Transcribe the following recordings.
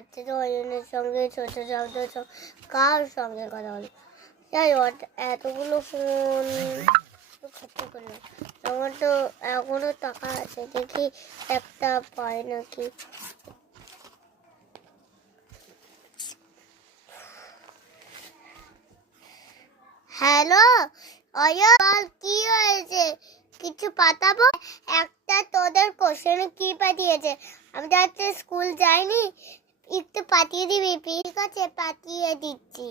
যাচ্ছে তো অয়নের সঙ্গে ছোট শব্দ কার সঙ্গে কথা বলো। যাই হোক, এতগুলো ফোন খরচা করলাম, আমার তো এখনো টাকা আছে, দেখি একটা পাই নাকি। হ্যালো অয়ন, কি হয়েছে? কিছু পাঠাবো? একটা তোদের কোশ্চেন কি পাঠিয়েছে? আমি তো আজকে স্কুল যাইনি, একটু পাঠিয়ে দিবি? ঠিক আছে, পাঠিয়ে দিচ্ছি।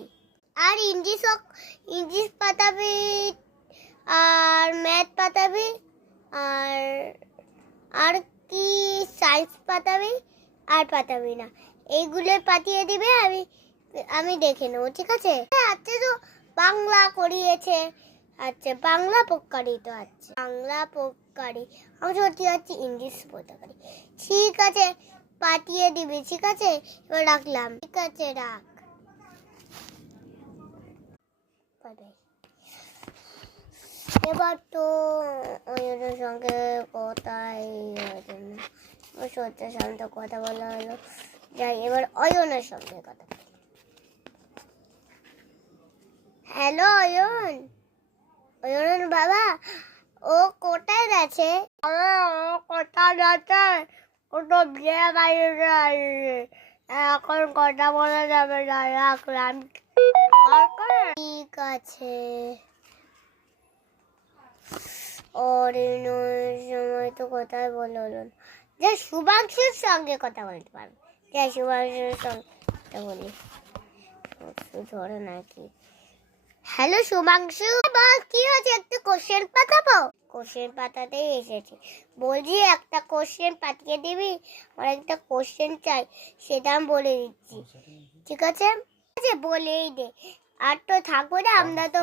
আর ইংলিশ পাঠাবি, আর ম্যাথ পাঠাবি, আর আর কি সায়েন্স পাঠাবি, আর পাঠাবি না। এইগুলো পাঠিয়ে দিবে, আমি দেখে নেবো, ঠিক আছে? আচ্ছা, তো বাংলা করিয়েছে, আচ্ছা বাংলা পক্কারি তো আছে, বাংলা পক্কারি। আমি সত্যি যাচ্ছি ইংলিশ পক্কারি। ঠিক আছে, পাঠিয়ে দিবি, ঠিক আছে? এবার রাখলাম, ঠিক আছে, রাখ। এবার তো অয়নের সঙ্গে কথাই সত্যের সামনে কথা বলা হলো, যাই এবার অয়নের সঙ্গে কথা বলি। হ্যালো অয়ন, অয়ন বাবা, ও কোথায় গেছে? আরে ও কোথায় গেছে? ও তো বিয়ে বাড়িতে আসবে, এখন কথা বলা যাবে না, রাখলাম। ঠিক আছে, সময় তো কোথায় বললো যে শুভাংশুর সঙ্গে কথা বলতে পারবো, যে শুভাংশুর সঙ্গে কথা বলি, ধরো নাকি। হ্যালো শুভাংশু, বল কি হয়েছে? একটা কোশ্চেন পাঠাবো? কোশ্চেন পাঠাতেই এসেছি, বলছি একটা কোশ্চেন পাঠিয়ে দিবি, আমার একটা কোশ্চেন চাই, সেটা আমি বলে দিচ্ছি, ঠিক আছে? বলেই দে, আর তো থাকবো না, আমরা তো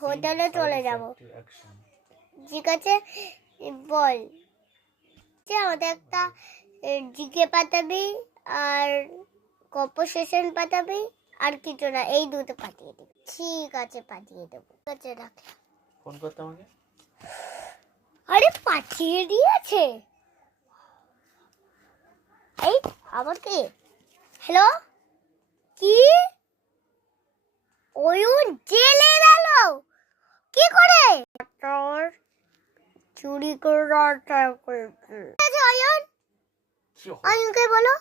হোটেলে চলে যাবো, ঠিক আছে? বল, আমাদের একটা জিকে পাঠাবি, আর গল্প সেশন পাঠাবি, আর কিছু না, এই দুটো পাঠিয়ে দেবো। ঠিক আছে, পাঠিয়ে দেবো, ঠিক আছে, রাখলাম। ফোন করতে আমাকে। আরে পাঠিয়ে দিয়েছে, এই আমাকে। হ্যালো, কি? অয়ন জেলে গেল? কি করে? চুরি করে অয়ন, অয়নকে বলো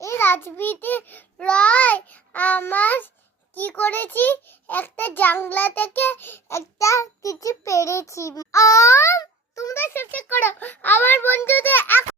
এই রাজবীতি রয়, আমার কি করেছি, একটা জাংলা থেকে একটা কিছু পেরেছি। তোমরা শেষ করো, আমার বন্ধুদের